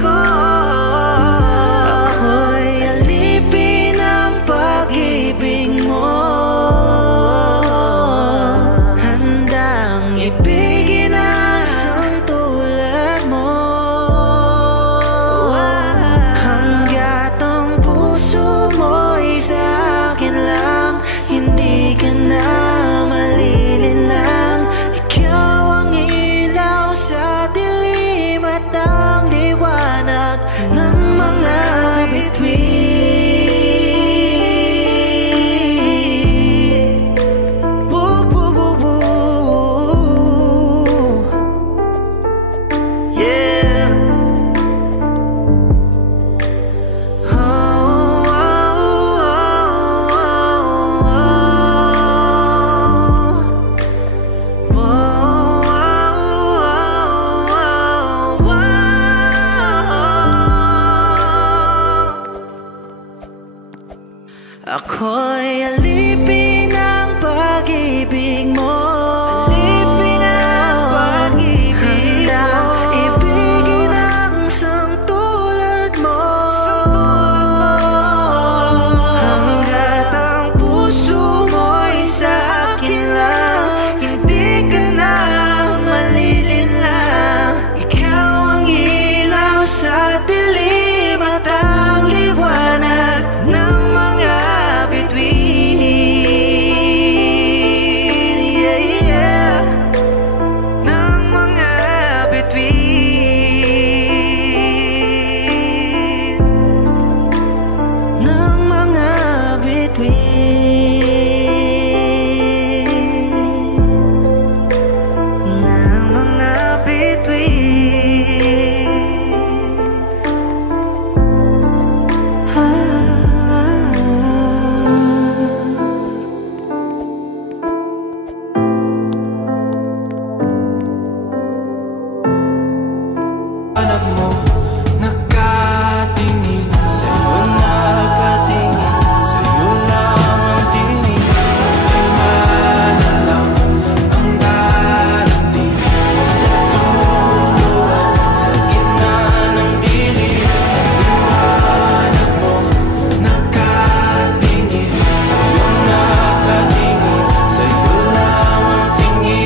ko. Ako'y alipin ng pag-ibig mo, handang ibigin ang isang tulad mo. Hanggat ang puso mo'y sa akin lang, hindi ka na malilinlang. Ikaw ang ilaw sa dilim at ang liwanag ng mga bituin. Woo, woo, woo, woo. Yeah. Oh, oh, oh, oh, oh. Ako'y alipin ng pag-ibig mo, alipin ng pag-ibig mo, handang ibigin ang isang tulad mo. Hanggat ang puso mo'y sa akin lang, hindi ka na malilinlang. Ikaw ang ilaw sa dilim at ang liwanag ng mga bituin. Yeah, yeah. Ng mga bituin. Ng mga bituin. Ng mga bituin. Anak mo, nakatingin sa'yo, nakatingin sa'yo lang ang tingin. Di man alam ang darating sa dulo at sa gitna ng dilim. Sa liwanag mo, nakatingin sa'yo, nakatingin sa'yo lang ang tingin.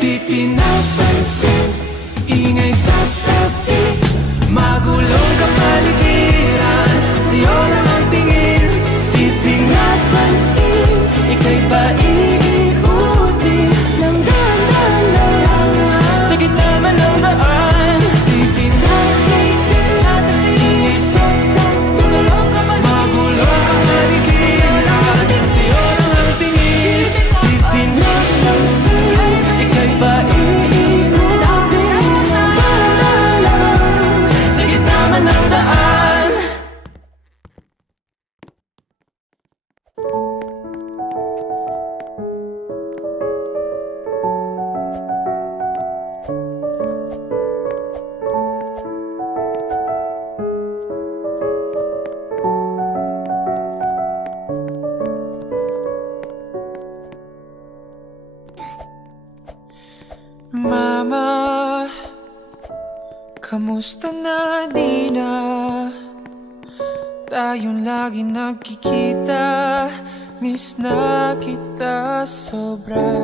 Di pinapansin, ingay sa tabi, magulong kapaligiran, sa'yo lang ang tingin. Di pinapansin, ika'y paikuti ng dahan-dahan sa gitna man ng daan. Di pinapansin, ingay sa tabi, magulong kapaligiran, sa'yo lang ang tingin. Di pinapansin, ika'y paikuti ng dahan-dahan sa gitna man ng daan. Mama, kamusta na di na tayong lagi nagkikita? Miss na kita sobra.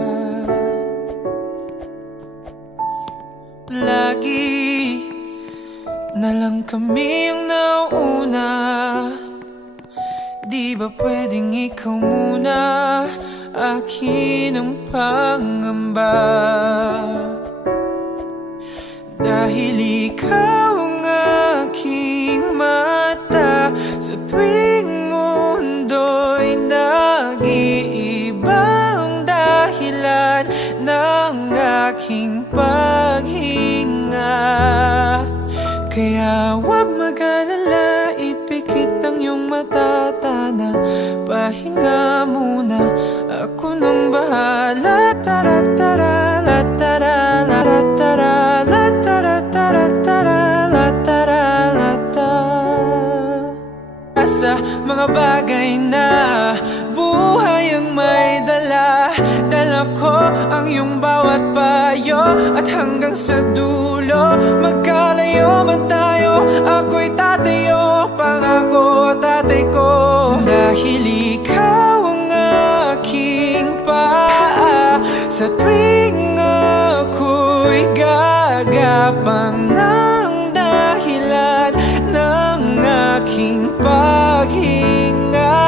Lagi na lang kami ang nauna, di ba pwedeng ikaw muna? Akin ang pangamba, dahil ikaw ang aking mata. Sa tuwing mundo'y nag-iiba ang dahilan ng aking paghinga. Kaya huwag mag-alala, ipikit ang iyong mata, tana, pahinga muna, ako nang bahala. Tara-tara, la-tara, la-tara, la-tara, tara-tara, la-tara, la-ta. Sa mga bagay na buhay ang may dala, dala ko ang iyong bawat payo at hanggang sa dulo. Magkalayo man tayo, ako'y tatayo, pangako tatay ko. Dahil ikaw ang aking paa sa tuwing ako'y gagapang ng dahilan ng aking paghinga.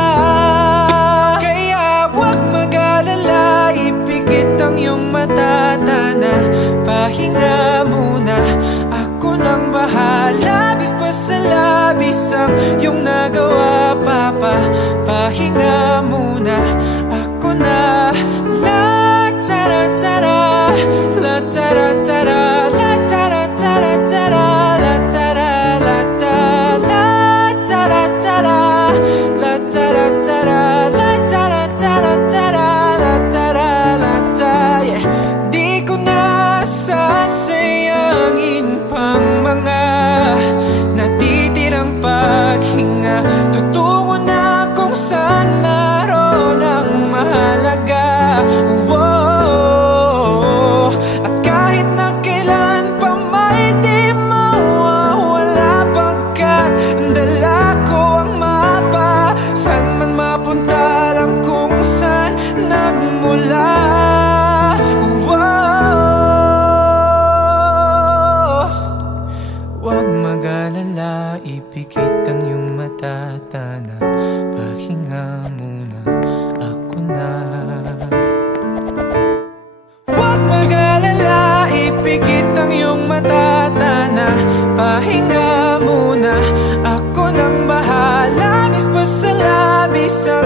Kaya huwag mag-alala, ipikit ang iyong mata, tana, pahinga muna, ako nang bahala. Labis pa sa labis ang iyong nagawa, papa, pahinga muna, ako na. La tara tara, la tara tara, la tara tara tara, la tara la ta, la tara tara, la tara tara, la tara tara tara, la tara la ta. Yeah. Di ko na sasayangin pang mga natitirang paghinga. Tutungo na kung saan naroon ang mahalaga. Whoa. At kahit na kailan pa may di mawawala, pagkat dala ko ang mapa. Saan man mapunta, alam kung saan nagmula. Huwag mag-alala, ipikit ang iyong mata, tana, pahinga muna, ako na. Huwag mag-alala, ipikit ang iyong mata, tana, pahinga muna, ako nang bahala. Labis pa sa labis ang